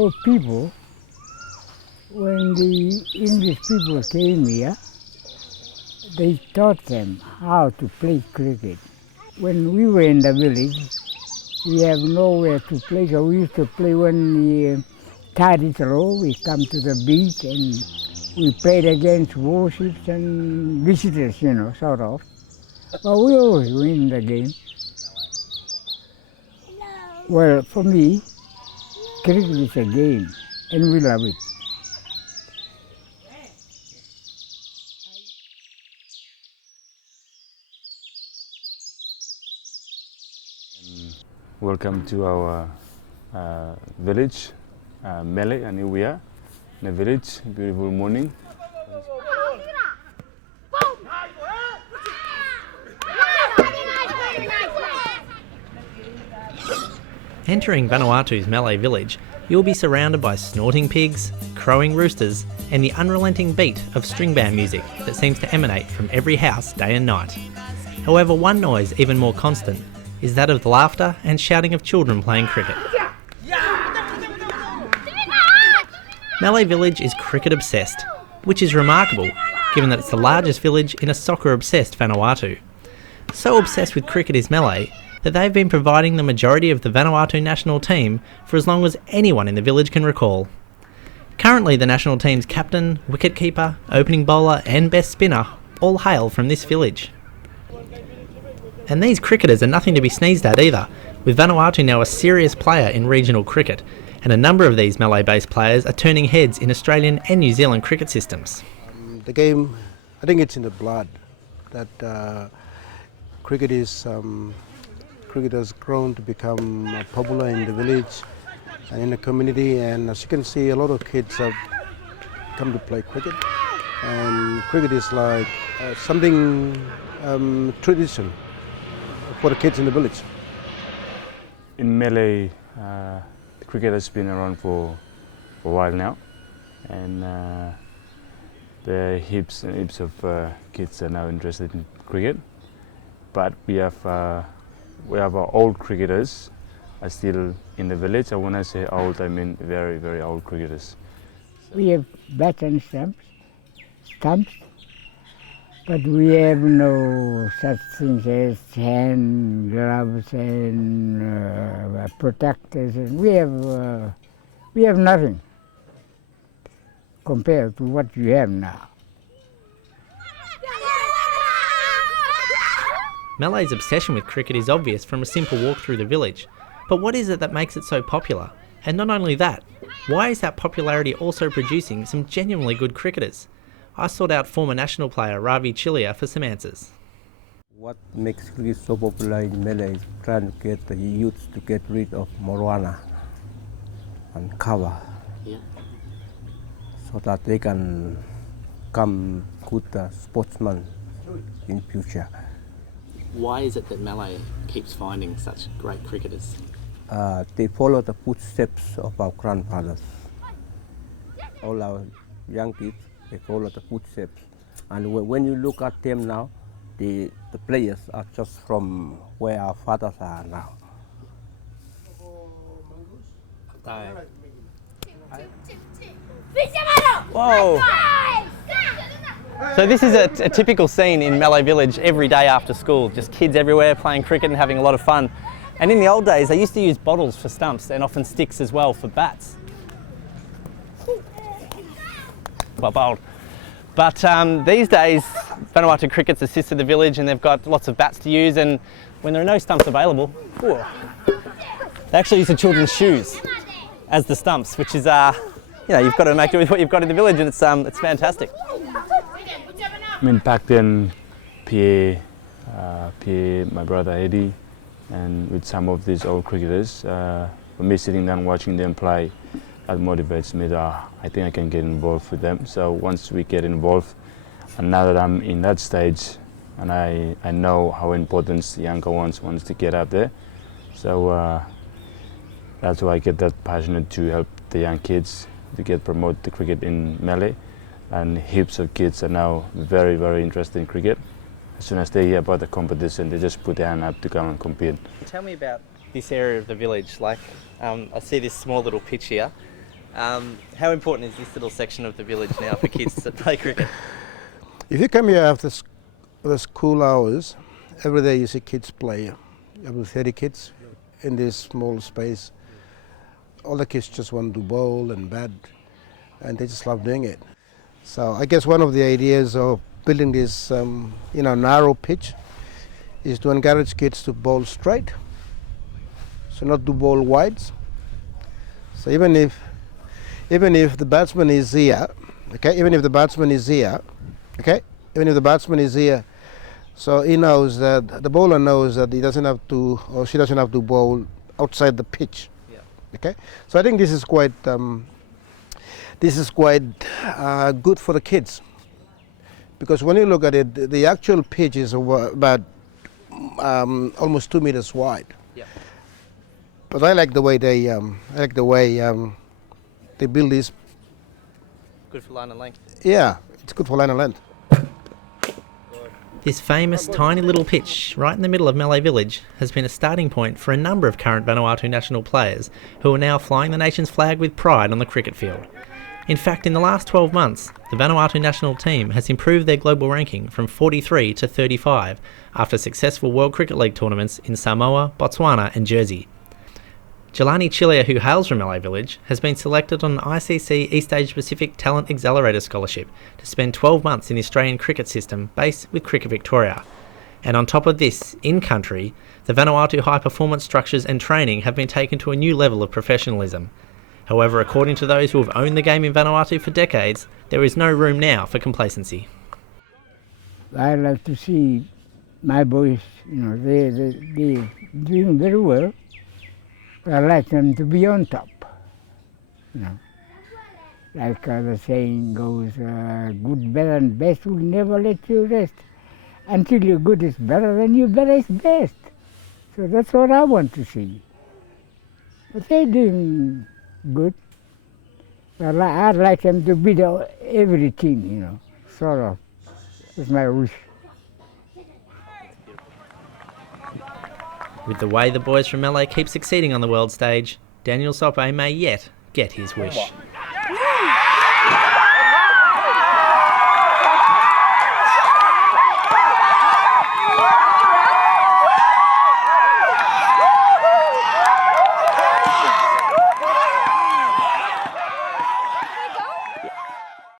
Our people, when the English people came here, they taught them how to play cricket. When we were in the village, we have nowhere to play, so we used to play when the tide is low. We come to the beach and we played against warships and visitors, sort of. But we always win the game. Well, for me, cricket is a game, and we love it. Welcome to our village, Mele, and here we are in the village. Beautiful morning. Entering Vanuatu's Mele Village, you'll be surrounded by snorting pigs, crowing roosters, and the unrelenting beat of string band music that seems to emanate from every house day and night. However, one noise even more constant is that of the laughter and shouting of children playing cricket. Mele Village is cricket obsessed, which is remarkable given that it's the largest village in a soccer obsessed Vanuatu. So obsessed with cricket is Mele that they've been providing the majority of the Vanuatu national team for as long as anyone in the village can recall. Currently the national team's captain, wicketkeeper, opening bowler and best spinner all hail from this village. And these cricketers are nothing to be sneezed at either, with Vanuatu now a serious player in regional cricket, and a number of these Malay-based players are turning heads in Australian and New Zealand cricket systems. The game, I think it's in the blood that cricket has grown to become popular in the village and in the community, and as you can see, a lot of kids have come to play cricket, and cricket is like something tradition for the kids in the village. In Mele, cricket has been around for a while now, and there are heaps and heaps of kids are now interested in cricket. But we have our old cricketers are still in the village. And when I say old, I mean very, very old cricketers. We have bats and stumps, but we have no such things as hand gloves and protectors. And we have nothing compared to what you have now. Mele's obsession with cricket is obvious from a simple walk through the village. But what is it that makes it so popular? And not only that, why is that popularity also producing some genuinely good cricketers? I sought out former national player Ravi Chilia for some answers. What makes cricket so popular in Mele is trying to get the youths to get rid of marijuana and cover, so that they can become good sportsmen in future. Why is it that Mele keeps finding such great cricketers? They follow the footsteps of our grandfathers. All our young kids, they follow the footsteps. And when you look at them now, the players are just from where our fathers are now. Whoa! So this is a typical scene in Mele Village every day after school. Just kids everywhere playing cricket and having a lot of fun. And in the old days, they used to use bottles for stumps and often sticks as well for bats. Well bowled. But these days, Vanuatu Cricket's assisted the village and they've got lots of bats to use, and when there are no stumps available, they actually use the children's shoes as the stumps, which is, you've got to make do with what you've got in the village, and it's fantastic. I mean, back then, PA, my brother Eddie, and with some of these old cricketers, for me sitting down watching them play, that motivates me that I think I can get involved with them. So once we get involved, and now that I'm in that stage, and I know how important the younger ones want to get out there, so that's why I get that passionate to help the young kids to promote the cricket in Mele, and heaps of kids are now very, very interested in cricket. As soon as they hear about the competition, they just put their hand up to come and compete. Tell me about this area of the village. Like, I see this small little pitch here. How important is this little section of the village now for kids to play cricket? If you come here after the school hours, every day you see kids play. About 30 kids in this small space. All the kids just want to bowl and bat, and they just love doing it. So I guess one of the ideas of building this, narrow pitch is to encourage kids to bowl straight, so not to bowl wides. So even if the batsman is here, even if the batsman is here, so he knows that the bowler knows that he doesn't have to, or she doesn't have to bowl outside the pitch. Yeah. Okay, so I think this is quite good for the kids, because when you look at it, the actual pitch is about almost 2 meters wide. Yeah. But I like the way they build this. Good for line and length. Yeah, it's good for line and length. This famous tiny little pitch right in the middle of Mele Village has been a starting point for a number of current Vanuatu national players who are now flying the nation's flag with pride on the cricket field. In fact, in the last 12 months, the Vanuatu national team has improved their global ranking from 43 to 35 after successful World Cricket League tournaments in Samoa, Botswana and Jersey. Jelani Chilia, who hails from Mele Village, has been selected on an ICC East Asia Pacific Talent Accelerator Scholarship to spend 12 months in the Australian cricket system based with Cricket Victoria. And on top of this, in-country, the Vanuatu high performance structures and training have been taken to a new level of professionalism. However, according to those who have owned the game in Vanuatu for decades, there is no room now for complacency. I like to see my boys, they're doing very well. I like them to be on top, Like the saying goes, good, better and best will never let you rest. Until your good is better, then your better is best. So that's what I want to see. But they're doing good. I'd like them to beat every team, sort of. That's my wish. With the way the boys from Mele keep succeeding on the world stage, Daniel Soppe may yet get his wish.